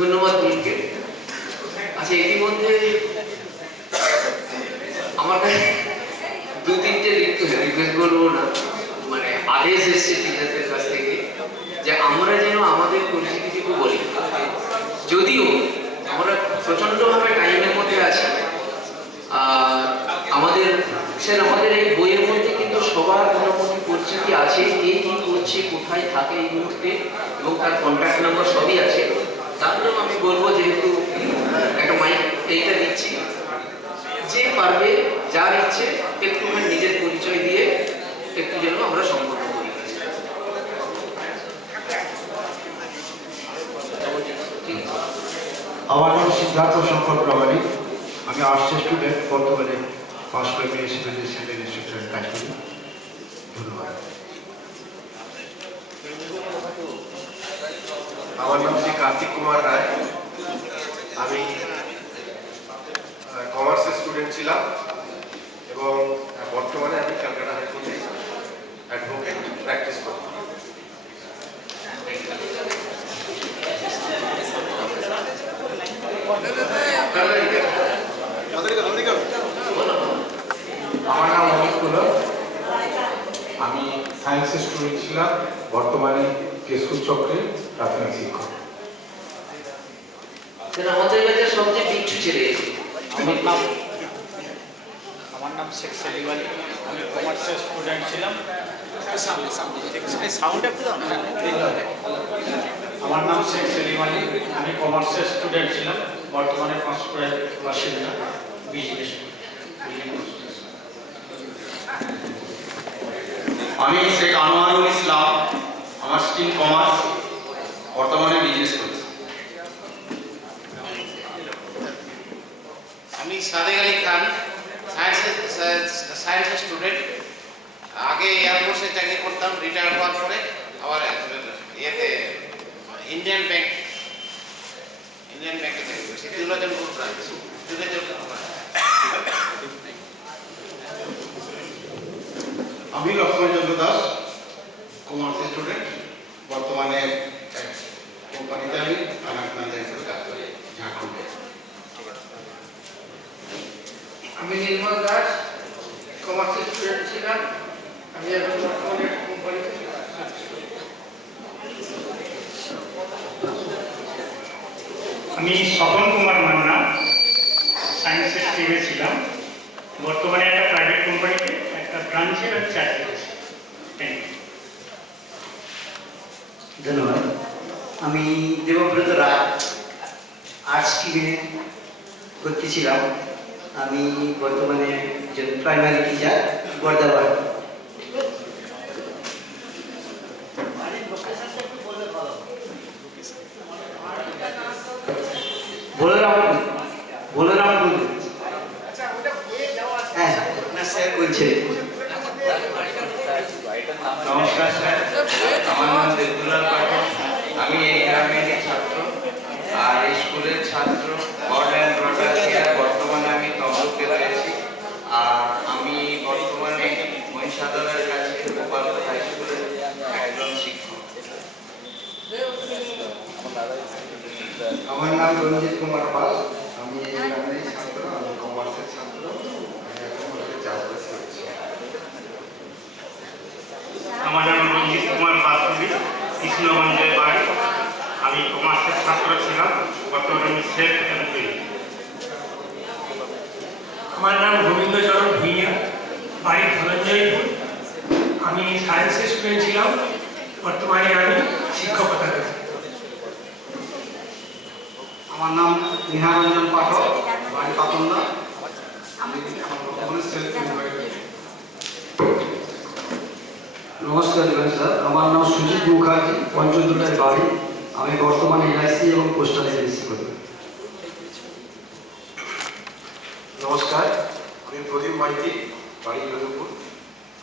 ধন্যবাদ দিনকে। আচ্ছা, ইতিমধ্যে আমার কাছে দু তিনটে রিকোয়েস্ট বলবো না, মানে আদেশ এসছে টিচারদের কাছ থেকে যে আমরা যেন আমাদের পরিস্থিতিটুকু বলি। যদিও আমরা প্রচণ্ডভাবে টাইমের মধ্যে আছি, আমাদের এই বইয়ের মধ্যে কিন্তু সবার মোটামুটি পরিচিতি আছে, কে কী করছে, কোথায় থাকে এই মুহূর্তে, এবং তার কন্ট্যাক্ট নাম্বার সবই আছে। তার জন্য আমি বলবো, যেহেতু একটা মাইক এইটা দিচ্ছি, যে পারবে যার ইচ্ছে একটুখানি নিজের পরিচয় দিয়ে একটু যেন আমরা সম্পর্ক করি। আমার নাম সিদ্ধার্থ শঙ্কর প্রামাণিক। আমি আর্টসের স্টুডেন্ট, বর্তমানে ফার্স্ট প্রাইমারি সেকেন্ডারি ইনস্টিটিউশনে কাজ করি। ধন্যবাদ। আমার নাম শ্রী কার্তিক কুমার রায়। আমি কমার্সের স্টুডেন্ট ছিলাম এবং বর্তমানে আমি ক্যালকাটা হাইকোর্টে অ্যাডভোকেট প্র্যাকটিস করি। আমার নাম অমিত কুলর। আমি সায়েন্সের স্টুডেন্ট ছিলাম, বর্তমানে কেশপুর চক্রে প্রাথমিক শিক্ষক। আমাদের কাছে সবচেয়ে বিচ্ছু ছেড়ে গেছে। আমার নাম শেখ সেলিম আলী। আমি কমার্সের স্টুডেন্ট ছিলাম। সাউন্ড একটু দাও। আমার নাম শেখ সেলিম আলী। আমি কমার্সের স্টুডেন্ট ছিলাম, বর্তমানে পাঁশকুড়ার বাসিন্দা, বিজনেস। আমি শেখ আনোয়ারুল ইসলাম। আমার স্ট্রিম কমার্স, বর্তমানে বিজনেস করছি। আমি সাদেক আলী খান, সায়েন্সের স্টুডেন্ট। আগে এয়ারফোর্সে চাকরি করতাম, রিটায়ার হওয়ার পরে আবার ইয়েতে ইন্ডিয়ান ব্যাংকে চাকরি করছি। আমি লক্ষ্মণচন্দ্র দাস, কমার্সের স্টুডেন্ট, বর্তমানে কোম্পানিতে আমি ফাইন্যান্স ম্যানেজার হিসেবে কাজ করি, ঝাড়খণ্ডে। আমি নির্মল দাস, কমার্সের স্টুডেন্ট ছিলাম। আমি এখন বর্তমানে কোম্পানিতে। আমি স্বপন কুমার মান্না, সায়েন্সের স্ট্রিমে ছিলাম, বর্তমানে একটা প্রাইভেট কোম্পানিতে একটা ব্রাঞ্চের চাকরি করছি। ধন্যবাদ। আমি দেবব্রত রায়, আর্টস স্ট্রিমে ভর্তি ছিলাম। আমি বর্তমানে একজন প্রাইমারি টিচার, বর্ধমান। হ্যাঁ, স্যার বলছেন। নমস্কার স্যার, আমার নাম দেবদুলাল পাঠক। আমি এই গ্রামেরই ছাত্র আর এই স্কুলের ছাত্র। বর্তমানে আমি তমলুকে রয়েছি। আর আমি বর্তমানে মহিষাদলের কাছে গোপালপুর হাই স্কুলের একজন শিক্ষক। আমার নাম রঞ্জিত কুমার পাল। আমি এই গ্রামেরই ছাত্র, আমি কমার্সের ছাত্র। আমি এখন চাষবাস করছি। আমার নাম রঞ্জিত কুমার বাসুবি, কৃষ্ণগঞ্জের বাড়ি। আমি কমার্সের ছাত্র ছিলাম, বর্তমানে আমি সেফ এমপি। আমার নাম গোবিন্দচরণ ভূঁইয়া, বাড়ি ধনঞ্জয়পুর। আমি সায়েন্সের স্টুডেন্ট ছিলাম, বর্তমানে আমি শিক্ষকতা করি। আমার নাম নিহারঞ্জন পাঠক, বাড়ি পাতন্দা। আমি বর্তমানে সেলফ এমপ্লয়েড। নমস্কার স্যার, আমার নাম সুজিত মুখার্জি, পঞ্চদুলার বাড়ি। আমি বর্তমানে এলআইসি এবং পোস্টাল এজেন্সি করি। নমস্কার, আমি প্রদীপ মাইতি, বাড়ি যদুপুর।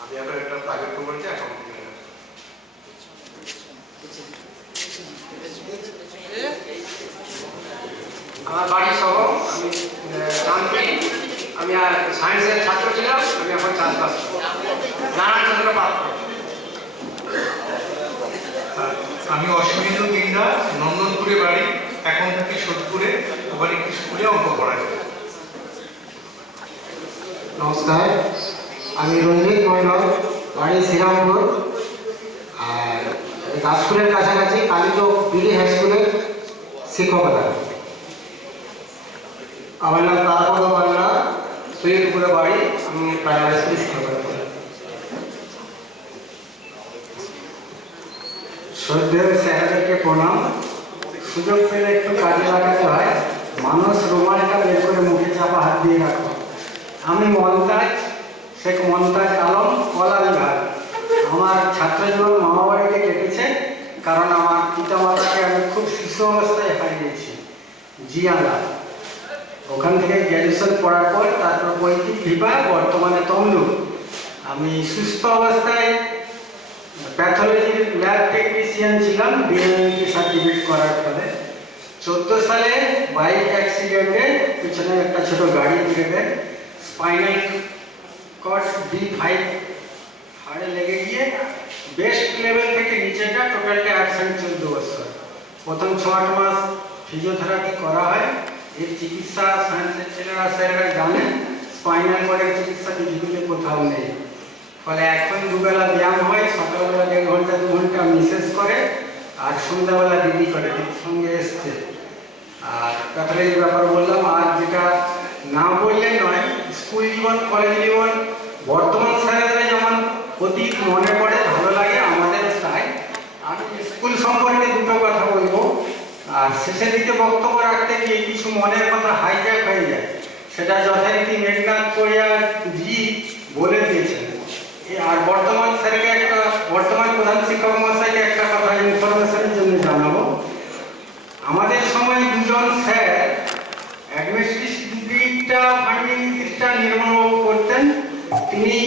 আমি এখন একটা প্রাইভেট কোম্পানিতে অ্যাকাউন্টিং ম্যানেজার। আমার বাড়ি সহ, আমি কানপুরি। আমি সায়েন্সের ছাত্র ছিলাম, আমি এখন চাষবাস করি। নারায়ণচন্দ্র পাত্র। আমি অশ্বিন্দু বিন্দা, নন্দনপুরে বাড়ি, এখন থাকি সোদপুরে ওখানে একটি স্কুলে অঙ্ক পড়াই। নমস্কার, আমি রঞ্জিত মৈনব, বাড়ি শ্রীরামপুর, আর দাসপুরের কাছাকাছি কালীচক বিলি হাই স্কুলের শিক্ষকতা। আমার নাম তারাপদ বাংলা, সৈয়দপুরে বাড়ি, আমি প্রাইমারি স্কুলে শিক্ষকতা করি। শ্রদ্ধেয় স্যারদেরকে প্রণাম। সুযোগ পেলে একটু কাজে লাগাতে হয়, মানুষ রুমালটা বের করে মুখে চাপা হাত দিয়ে রাখো। আমি মমতাজ, শেখ মমতাজ আলম, কলা বিভাগ। আমার ছাত্র জীবন মামাবাড়িতে কেটেছে, কারণ আমার পিতামাতাকে আমি খুব শিশু অবস্থায় হারিয়েছি জিয়ালা। ওখান থেকে গ্র্যাজুয়েশন পড়ার পর তারপর পৈতৃক বিভাগ, বর্তমানে তমলুক। আমি সুস্থ অবস্থায় প্যাথোলজির ল্যাব টেকনিশিয়ান ছিলাম বিএমএলটি সার্টিফিকেট করার ফলে। 14 সালে বাইক অ্যাক্সিডেন্টে পিছনে একটা ছোট গাড়ি ঘিরে দেয়, স্পাইনাল কর্ড B5 হাড়ে লেগে গিয়ে বেস্ট লেভেল থেকে নিচেটা টোটালটা অ্যাবসেন্ট 14 বছর। প্রথম 6 মাস ফিজিওথেরাপি করা হয়। এর চিকিৎসা সায়েন্সের ছেলেরা স্যারেরা জানেন, স্পাইনাল কর্ডের চিকিৎসা পৃথিবীতে কোথাও নেই। ফলে এখন দুবেলা ব্যায়াম হয়, সকালবেলা 1.5 ঘন্টা 2 ঘন্টা মিসেস করে, আর সন্ধ্যাবেলা দিদি করে, দিদির সঙ্গে এসছে। আর প্যাথোলজির ব্যাপার বললাম। আর যেটা না বললে নয়, স্কুল জীবন, কলেজ জীবন, বর্তমান স্যারেরা যেমন অতীত মনে পড়ে, ভালো লাগে, আমাদের তাই। আমি স্কুল সম্পর্কে দুটো কথা বলবো, আর শেষের দিকে বক্তব্য রাখতে গিয়ে কিছু মনের কথা হাইজ্যাক হয়ে যায়, সেটা যথারীতি মেঘনাথ করিয়া জি বলে দিয়েছেন। আর বর্তমান স্যারকে একটা, বর্তমান প্রধান শিক্ষক মহাশয়কে একটা কথা ইনফরমেশনের জন্য জানাবো। আমাদের সময় দুজন স্যার অ্যাডমিনিস্ট্রেটিভটা ফান্ডিং দিকটা নির্মূল করতেন। তিনি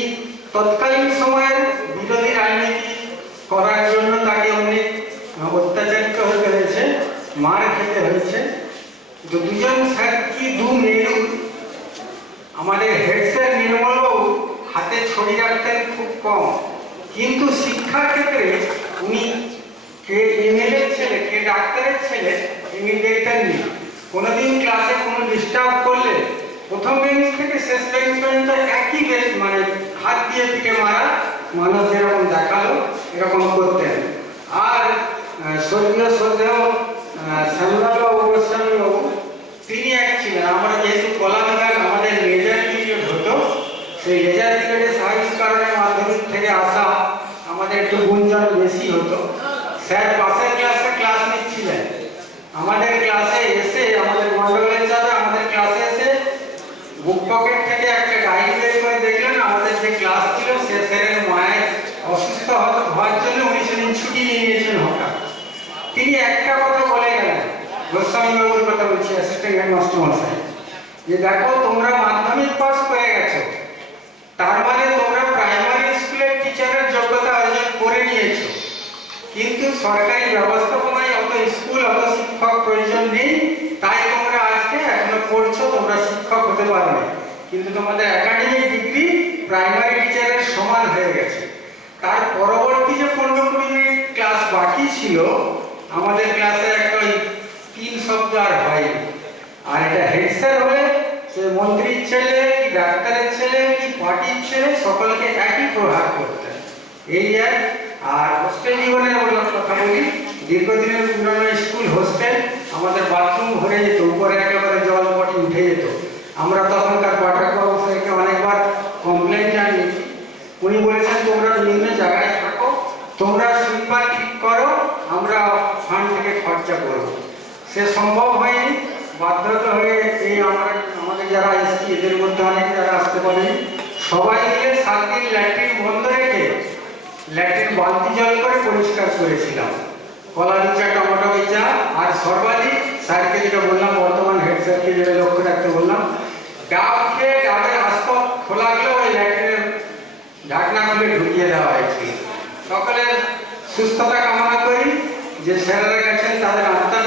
তৎকালীন সময়ের বিরোধী রাজনীতি করার জন্য তাকে অনেক অত্যাচারিত হতে হয়েছে, মার খেতে হয়েছে। দুজন স্যার কি দু মেরু। আমাদের হেড স্যার নির্মলবাবু হাতে ছড়ি রাখতেন খুব কম, কিন্তু শিক্ষার ক্ষেত্রে উনি কে এমএলএর ছেলে, কে ডাক্তারের ছেলে, এমনি দেখতেননি। কোনোদিন ক্লাসে কোনো ডিস্টার্ব করলে প্রথম বেঞ্চ থেকে শেষ বেঞ্চ পর্যন্ত একই বেঞ্চ, মানে হাত দিয়ে পিঠে মারা, মানুষ যেরকম দেখালো এরকম করতেন। আর স্বর্গীয় শ্রদ্ধেয় শ্যামলাবাবু গোস্বামীবাবু, তিনি এক ছিলেন। আমরা যেহেতু কলা বিভাগ, আমাদের লেজার পিরিয়ড হতো, সেই লেজার পিরিয়ডে সায়েন্স কারণে মাধ্যমিক থেকে আসা আমাদের একটু গুঞ্জন বেশি হতো। স্যার পাশের ক্লাসে ক্লাস নিচ্ছিলেন, আমাদের ক্লাসে এসে, আমাদের মন্ডলের চাপে আমাদের ক্লাসে এসে বুক পকেট থেকে একটা ডায়েরি বের করে দেখলেন আমাদের যে ক্লাস ছিল, সে স্যারের মায়ের অসুস্থ হওয়ার জন্য উনি সেদিন ছুটি নিয়ে নিয়েছেন হঠাৎ। তিনি একটা কথা বলে গেলেন, গোস্বামীবাবুর কথা বলছি, অ্যাসিস্ট্যান্ট হেডমাস্টার মশাই, যে দেখো তোমরা মাধ্যমিক পাস করে গেছো, তার মানে তোমরা প্রাইমারি স্কুলের টিচারের যোগ্যতা অর্জন করে নিয়েছো, কিন্তু সরকারি ব্যবস্থাপনায় অত স্কুল, অত শিক্ষক প্রয়োজন নেই, তাই তোমরা আজকে এখনো পড়ছো, তোমরা শিক্ষক হতে পারবে, কিন্তু তোমাদের একাডেমিক ডিগ্রি প্রাইমারি টিচারের সমান হয়ে গেছে। তার পরবর্তী যে 15-20 মিনিট ক্লাস বাকি ছিল, আমাদের ক্লাসে একটা 3 শব্দ আর হয়নি। আর এটা হেড স্যার হলে সে মন্ত্রীর ছেলে, কি ডাক্তারের ছেলে, কি পার্টির ছেলে, সকলকে একই প্রহার করতেন। এই আর হোস্টেল জীবনের কথা বলি, দীর্ঘদিনের পুরনো স্কুল হোস্টেল, আমাদের বাথরুম ভরে যেত, উপরে একেবারে জল পটি উঠে যেত। আমরা তখনকার পাঠকবাবু স্যারকে অনেকবার কমপ্লেন জানিয়েছি। উনি বলেছেন তোমরা বিভিন্ন জায়গায় থাকো, তোমরা সুইপার ঠিক করো, আমরা ফান্ড থেকে খরচা করব। সে সম্ভব হয়নি, বাধ্যতা হয়ে এই আমাদের যারা এসেছি এদের মধ্যে অনেকে যারা আসতে পারেনি, সবাই মিলে 7 দিন ল্যাট্রিন বন্ধ রেখে ল্যাট্রিন বালতি জল করে পরিষ্কার করেছিলাম। কলা বিচা, টমেটো বিচা, আর সর্বাধিক স্যারকে যেটা বললাম, বর্তমান হেড স্যারকে যেটা লক্ষ্য রাখতে বললাম, ডাব খেয়ে ডাবের আস্তক খোলা গেলেও ওই ল্যাট্রিনের ঢাকনা খুলে ঢুকিয়ে দেওয়া হয়েছিল। সকলের সুস্থতা কামনা করি, যে স্যারেরা গেছেন তাদের আত্মার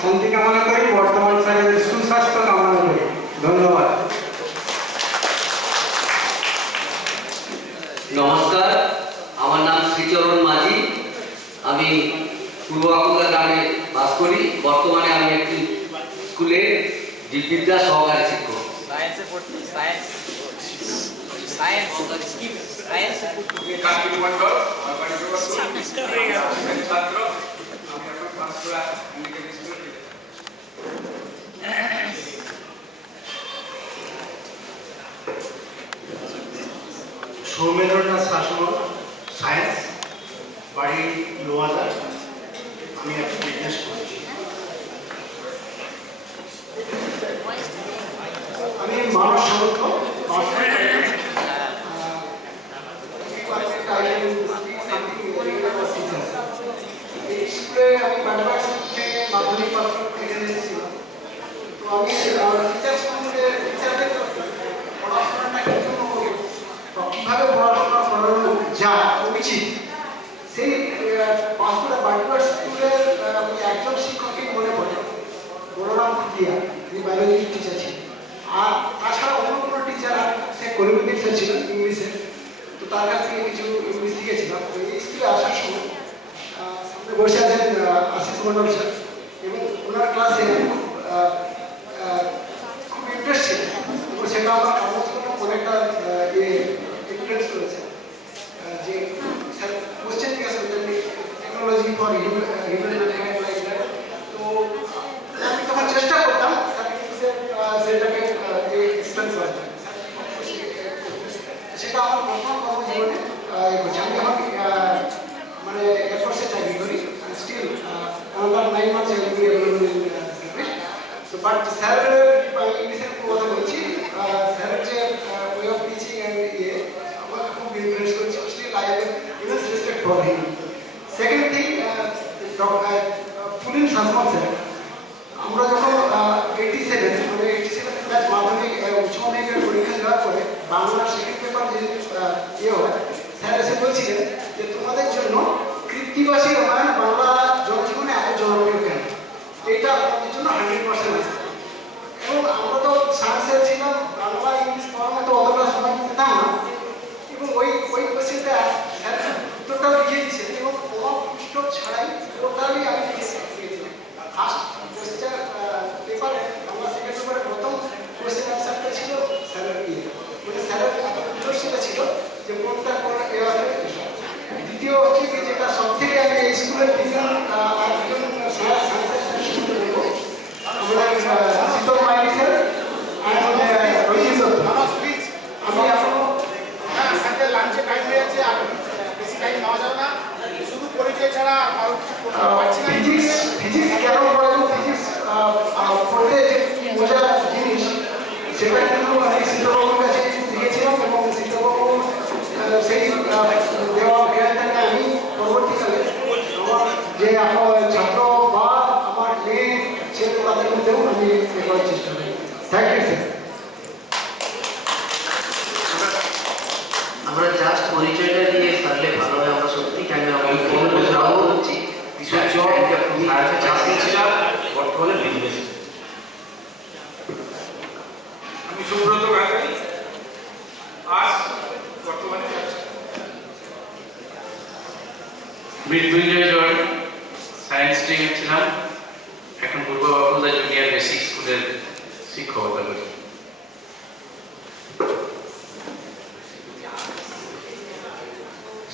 শান্তি কামনা করি, বর্তমান স্যারেদের সুস্বাস্থ্য কামনা করি। ধন্যবাদ। নমস্কার, আমার নাম শ্রীচরণ মাঝি। আমি পূর্ব আকুলদা গ্রামে বাস করি। বর্তমানে আমি একটি স্কুলের জীববিদ্যা সহকারী শিক্ষক। সায়েন্সে পড়তে science science science Kartik Mondal আমার বাড়ি ছাত্র আমি এখন পাঁচপুরা মেডিকেল স্কুলে সৌমেন্দ্রনাথ শাসমল, সায়েন্স, বাড়ি লোহাজার। আমি একটা বিজনেস করছি। আমি মানস সামন্ত স্কুলে আমি বারবার থেকে মাধ্যমিক পাস করতে এসেছিলাম। তো আমি টিচারদের পড়াশোনাটা কীভাবে পড়াশোনা করানো যায় উচিত, সেই পাঁচপুরা বাড়িপাড় স্কুলের একজন শিক্ষকই মনে পড়ে, বলরাম খুটিয়া, তিনি বায়োলজি টিচার ছিলেন। আর তাছাড়া অন্য কোনো টিচার, সে কলিমুদ্দিন স্যার ছিলেন ইংলিশে, তো তার কাছ থেকে কিছু ইংলিশ শিখেছিলাম। তো এই স্কুলে আসার সময় সামনে বসে আছেন আশিস মন্ডল স্যার, এবং ওনার ক্লাসে খুব ইন্টারেস্ট ছিল, এবং সেটা আমার অনেকটা ইনফ্লুয়েন্স করেছে। যে স্যার কোশ্চেন জিজ্ঞাসা করতেন টেকনোলজি ফর হিউম্যান লাইফ, তো আমি তখন চেষ্টা করতাম সেটাকে এক্সপ্লেন করার জন্য। সেটা আমার বর্তমান কর্মজীবনে করছি। আমি এখন মানে এয়ারফোর্সে চাকরি করি, স্টিল আমার 9 months তো বাট স্যার ইংলিশের কথা বলছি, স্যারের যে ওয়ে অফ টিচিং অ্যান্ড আমাকে খুব ইনফ্লুয়েন্স করেছে। Still I have immense respect for him. Second thing, Pulin Sasmal sir, আমরা যখন 87 ব্যাচ মাধ্যমিক উচ্চ মাধ্যমিকের পরীক্ষা দেওয়ার পরে বাংলার সেকেন্ড পেপার যে হয়, স্যার এসে বলছিলেন যে তোমাদের জন্য কৃত্তিবাসী রামায়ণ বাংলা জনজীবনে এত জনপ্রিয় কেন, এটা আমাদের জন্য 100% আছে। এবং আমরা তো সায়েন্সের ছিলাম, বাংলা ইংলিশ পড়ার মতো অতটা সময় পেতাম না, এবং ওই কোয়েশ্চেনটা স্যার উত্তরটাও লিখে দিয়েছেন, এবং কোনো পুস্তক ছাড়াই টোটালি আমি লিখেছিলাম। ফার্স্ট কোয়েশ্চেন পেপারে বাংলা সেকেন্ড পেপারে প্রথম কোয়েশ্চেন অ্যান্সারটা ছিল স্যারের মানে স্যারের উত্তর সেটা ছিল যে কোনটা কোন হবে। দ্বিতীয় হচ্ছে কি, যেটা সব থেকে আমি এই স্কুলের দুজন সায়েন্সের স্যার শুনতে দেবো, আমরা শীতল মাইনি স্যার আর রঞ্জিত দত্ত। আমি এখনো সাথে লাঞ্চে টাইম হয়ে যাচ্ছে, আর বেশি টাইম নেওয়া যাবে না, শুধু পরিচয় ছাড়া আর কিছু ফিজিক্স কেন পড়াবো, ফিজিক্স পড়তে যে মজার জিনিস সেটা কিন্তু আমি শীতলবাবুর কাছে শিখেছিলাম, এবং শীতলবাবু সেই দেওয়া জ্ঞানটাকে আমি পরবর্তীকালে আমার যে ছাত্র বা আমার মেয়ে ছেলে তাদের মধ্যেও আমি করার চেষ্টা করি। Thank you sir. আমরা জাস্ট পরিচয়টা দিয়ে পারলে ভালো হয়। আমরা সত্যি কেন আমি বলছি বর্তমানে বিজনেস। আমি সুব্রত গাঙ্গুলি, আজ বর্তমানে মৃত্যুঞ্জয় জন, সায়েন্স স্ট্রিমে ছিলাম, এখন পূর্ব বাকুলদা জুনিয়র বেসিক স্কুলের শিক্ষকতা করি।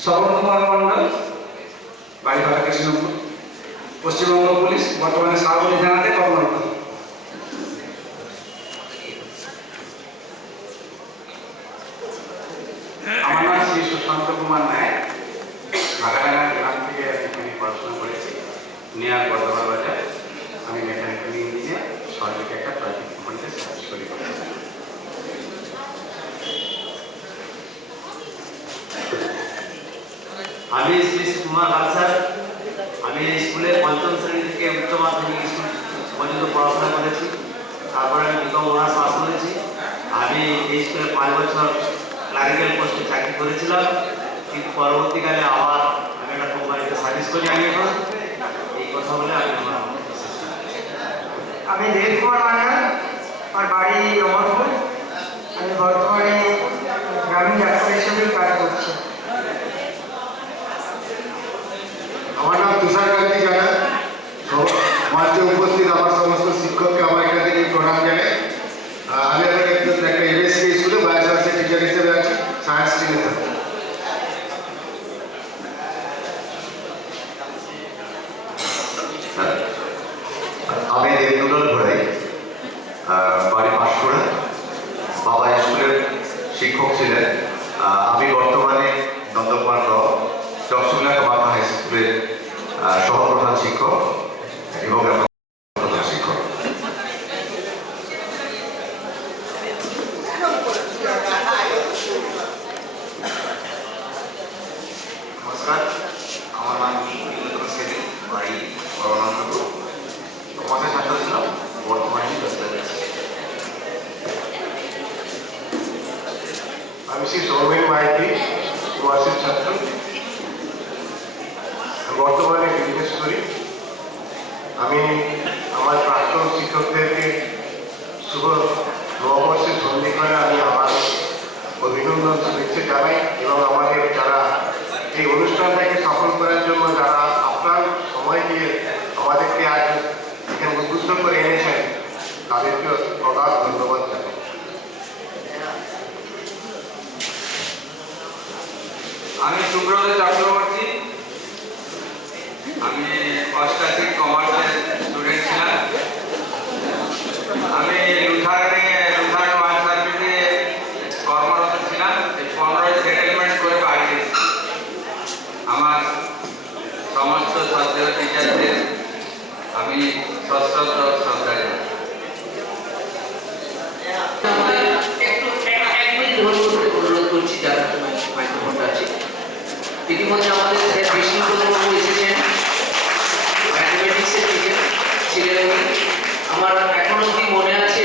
স্বপন কুমার মন্ডল, বাড়ি কৃষ্ণপুর, পশ্চিমবঙ্গ পুলিশ, বর্তমানে শালবনী থানাতে কর্মরত। আমার নাম শ্রী সুশান্ত কুমার নায়ক, বাগাডাঙ্গা গ্রাম থেকে এখানে পড়াশোনা করেছি, নিয়ার বর্ধমান বাজার। আমি মেকানিক্যাল ইঞ্জিনিয়ার, সরকারি একটা প্রাইভেট কোম্পানিতে সার্ভিস করি। আমি শ্রী কুমার লাল স্যার, আমি এই স্কুলে পঞ্চম শ্রেণী থেকে উচ্চ মাধ্যমিক স্কুল পর্যন্ত পড়াশোনা করেছি। তারপরে আমি বিকম অনার্স পাস করেছি। আমি এই স্কুলে 5 বছর ক্লারিক্যাল পোস্টে চাকরি করেছিলাম, কিন্তু পরবর্তীকালে আবার আমি একটা কোম্পানিতে সার্ভিস করি। আমি এখন এই কথা বলে আমি দেব কুমার মান্না, আমার বাড়ি অমরপুর, আমি বর্তমানে গ্রামীণ ডাক্তার হিসেবে কাজ করছি। আমার নাম তুষার কান্তি জানা। মঞ্চে উপস্থিত আমার সমস্ত শিক্ষককে আমার এখানে আমি শ্রী সৌমেন মাইতি, কমার্সের ছাত্র। বর্তমানে বিজনেস করি। আমি আমার প্রাক্তন শিক্ষকদেরকে শুভ নববর্ষের সন্ধিক্ষণে আমি আমার অভিনন্দন শুভেচ্ছা জানাই এবং আমাদের যারা এই অনুষ্ঠানটাকে সফল করার জন্য যারা আপনার সময় দিয়ে আমাদেরকে আজ এখানে উদ্বুদ্ধ করে এনেছেন তাদেরকে প্রগাঢ় ধন্যবাদ জানাই। আমি সুব্রত চক্রবর্তী, আমি অষ্টাশি কমার্সের স্টুডেন্ট ছিলাম। আমি লুথারনে ওয়ার্ক সার্ভিসে কর্মরত ছিলাম। 15 সেটেলমেন্ট করে বাড়ি এসেছি। আমার সমস্ত শ্রদ্ধেয় টিচারদের আমি সশ্রদ্ধ শ্রদ্ধা জানাই। একটু এক মিনিট অনুরোধ করছি যারা মাইক্রোফোনটা আছে। ইতিমধ্যে আমাদের স্যার বিষ্ণুপ্রদবাবু এসেছেন, ম্যাথমেটিক্সের টিচার ছিলেন উনি। আমার এখন অবধি মনে আছে,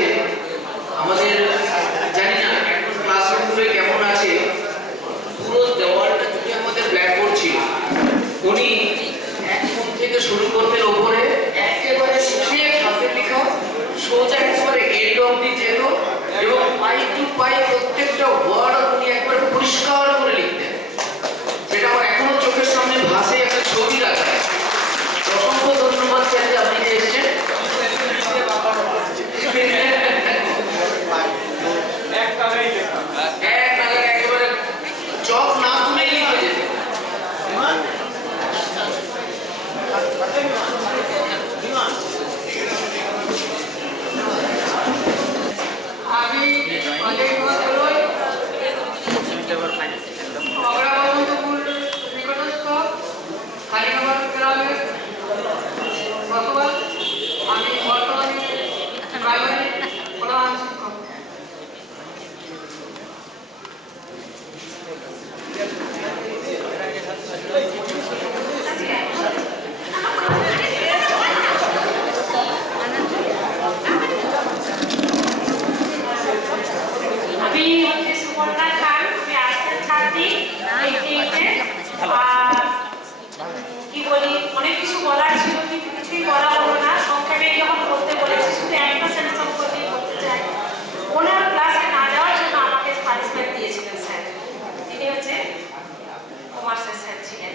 আমাদের জানি না এখন ক্লাসরুমে কেমন আছে, পুরো দেওয়ালটা জুড়ে আমাদের ব্ল্যাকবোর্ড ছিল। উনি এক ফুট থেকে শুরু করতেন ওপরে, একেবারে স্ট্রেট হাতের লেখা সোজা একেবারে এন্ড অবধি যেত এবং পাই টু পাই প্রত্যেকটা ওয়ার্ড উনি একবারে পরিষ্কার করে লিখতেন। যেটা আমার এখনো চোখের সামনে ভাসে, একটা ছবি রাখা। অসংখ্য ধন্যবাদ স্যার যে আপনি যে এসেছেন। একেবারে চক না তুলে লিখে যেত। আমি অনেক অগ্রাবন্তপুর নিকটস্থ কালীনগর গ্রামের বসবাস। আমি বর্তমানে প্রাইমারি প্রধান শিক্ষক। আমি সুবর্ণা খান, আমি আর্টসের ছাত্রী। কি বলি, অনেক কিছু বলার ছিল কিন্তু কিছুই বলা হলো না। সংক্ষেপে যখন বলতে বলেছি, শুধু একটা সেন্স সম্পর্কে বলতে চাই। ওনার ক্লাসে না যাওয়ার জন্য আমাকে পানিশমেন্ট দিয়েছিলেন স্যার। তিনি হচ্ছে কমার্সের স্যার ছিলেন।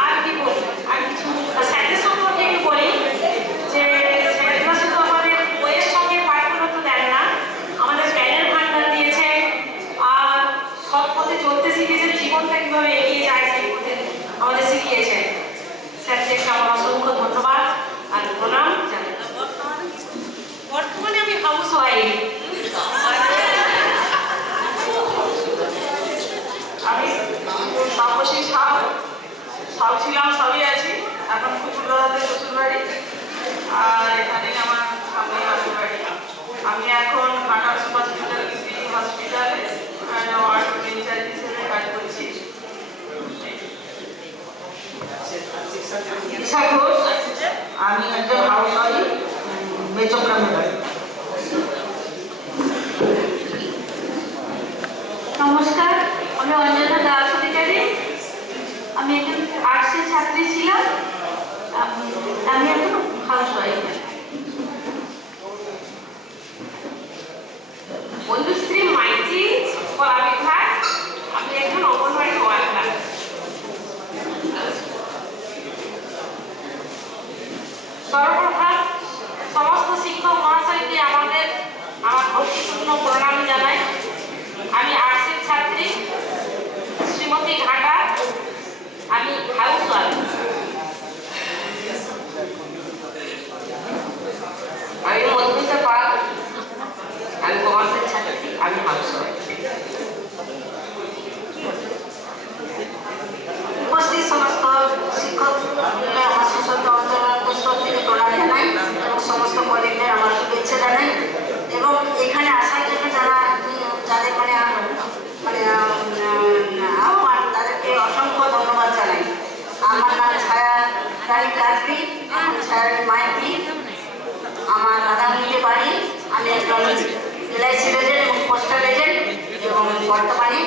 আর কি বলি, আর কিছু স্যারের সম্পর্কে একটু বলি যে স্যাররা শুধু আমাদের বইয়ের সঙ্গে পাঠগুলো তো দেন না, আমাদের জ্ঞানের ভান্ডার দিয়েছে আর সৎ পথে চলতে শিখেছে, জীবনটা কিভাবে এগিয়ে যায় সেই পথে আমাদের শিখিয়েছে। স্যারদেরকে আমার অসংখ্য ধন্যবাদ আর প্রণাম জানাই। বর্তমানে আমি হাউস ওয়াইফ। আমি তাপসী সাউ ছিলাম, সবই আছি এখন। কুচুরদাতে শ্বশুর বাড়ি আর এখানে আমার সামনে শ্বশুর বাড়ি। আমি এখন ঘাটাল সুপার স্পেশালিটি হসপিটালে ওয়ার্ড ইনচার্জ হিসেবে কাজ করছি। ঈশা ঘোষ, আমি একজন হাউস ওয়াইফ, মেচগ্রামে বাড়ি। নমস্কার, আমি অঞ্জনা দাস অধিকারী। আমি একজন আর্টসের ছাত্রী ছিলাম। আমি এখন হাউস ওয়াইফ। বন্ধুশ্রী মাইতি কলাবিভাগ। আমি একজন অঙ্গনওয়াড়ি ওয়ার্কার। সর্বপ্রথম সমস্ত শিক্ষক মহাশয়কে আমার ভক্তিপূর্ণ প্রণাম জানাই। আমি আর্টসের ছাত্রী শ্রীমতী ঘাটা। আমি হাউস ওয়াইফ। আমি মধুমিতা পাল, আমি কমার্সের ছাত্রী। আমি হাউস ওয়াইফ। উপস্থিত সমস্ত শিক্ষক আমার সুশব্দ অন্তর থেকে প্রণাম জানাই এবং সমস্ত কলেজদের আমার শুভেচ্ছা জানাই এবং এখানে আসার জন্য যাদের আহ্বান তাদেরকে অসংখ্য ধন্যবাদ জানাই। আমার নাম ছায়া রানী কাজী। নাম ছায়ারানী মাইতি, আমার রাধামণিতে বাড়ি। আমি একজন LIC এজেন্ট এবং পোস্টাল এজেন্ট এবং বর্তমানে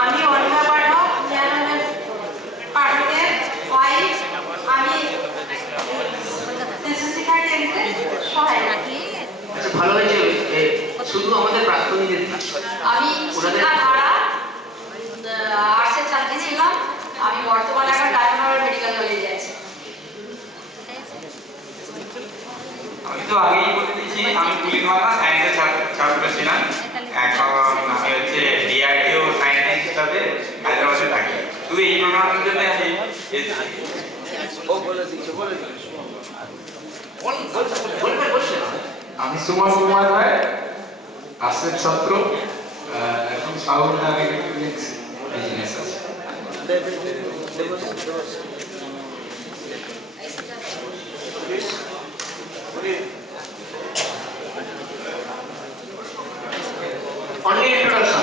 আমি অনিমা পাঠক, চেয়ারম্যান পাঠকের ওয়াইফ। আমি শিশু শিক্ষা কেন্দ্রে সহায়ক। আচ্ছা, ভালো হয়েছে। শুধু আমাদের প্রাক্তনীদের আমি শিক্ষাধারা আর্টসের ছাত্রী ছিলাম। আমি বর্তমানে এখন ঢাকা মেডিকেল কলেজে আছি। আমি তো আগেই বলে দিয়েছি, আমি পুলিমালা সায়েন্সের ছাত্র ছিলাম। এখন আমি হচ্ছে DRDO সায়েন্টিস্ট হিসাবে হায়দ্রাবাদে থাকি। শুধু এই প্রোগ্রামের জন্য আমি আমি সুমন কুমার রায়, আর্টসের ছাত্র, এখন সাউথ ইলেকট্রনিক্স বিজনেস আছে। Only introduction.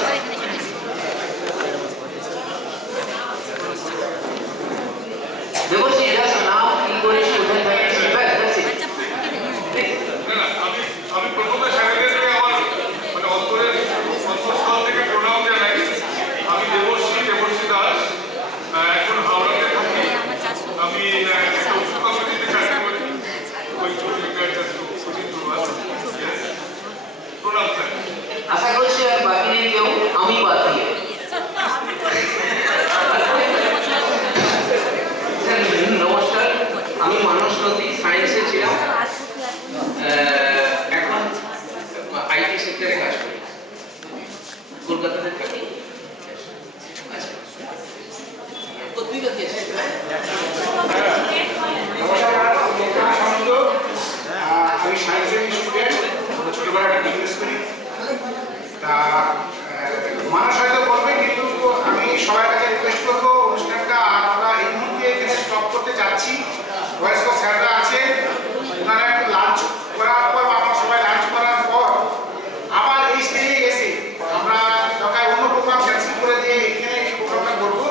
Devoshi, just now he goes to the that's it. আমি প্রথমে স্যারেদেরকে আমার মানে অন্তরের অন্তঃস্থল থেকে প্রণাম জানাই। আমি দেবশ্রী দাস, এখন হাওড়াতে থাকি। আমি কমিটিতে চাকরি করি, ওই প্রণাম স্যার। আশা করছি আর বাকি নেই কেউ, আমি বাকি। নমস্কার, আমি মানস নদী সায়েন্সে ছিলাম, এখন IT সেক্টরে কাজ করি, কলকাতাতে থাকি। আচ্ছা, কতদিন বাকি আছে? আমি সায়েন্সের স্টুডেন্ট, ছোটবেলা একটা বিজনেস করি। তা মানুষ হয়তো বলবে, কিন্তু আমি সবার কাছে রিকোয়েস্ট করবো অনুষ্ঠানটা আমরা এই মুহূর্তে এখানে স্টপ করতে যাচ্ছি। বয়স্ক স্যাররা আছে, ওনারা একটু লাঞ্চ করার পর আমরা সবাই লাঞ্চ করার পর আবার এই স্টেজে এসে আমরা দরকার অন্য প্রোগ্রাম ক্যান্সেল করে দিয়ে এখানে এই প্রোগ্রামটা করবো।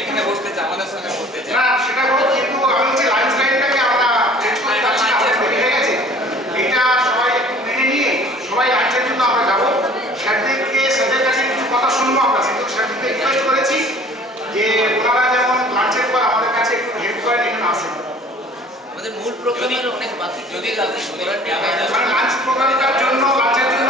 এখানে বসতে চাই, আমাদের সঙ্গে বসতে চাই না সেটা বলবো, কিন্তু আমি হচ্ছে লাঞ্চ টাইমটাকে আমরা চেঞ্জ করতে পারছি না, আমাদের দেরি হয়ে গেছে। এটা সবাই একটু মেনে নিয়ে সবাই লাঞ্চের জন্য আমরা যাবো। স্যারদের কাছে কিছু কথা শুনবো আমরা, কিন্তু স্যারদেরকে রিকোয়েস্ট করেছি যে ওনারা যেমন লাঞ্চের পর আমাদের কাছে একটু হেল্প করেন, এখানে আসেন। আমাদের মূল প্রোগ্রামের অনেক বাকি, যদি লাঞ্চ প্রোগ্রামটার জন্য লাঞ্চের জন্য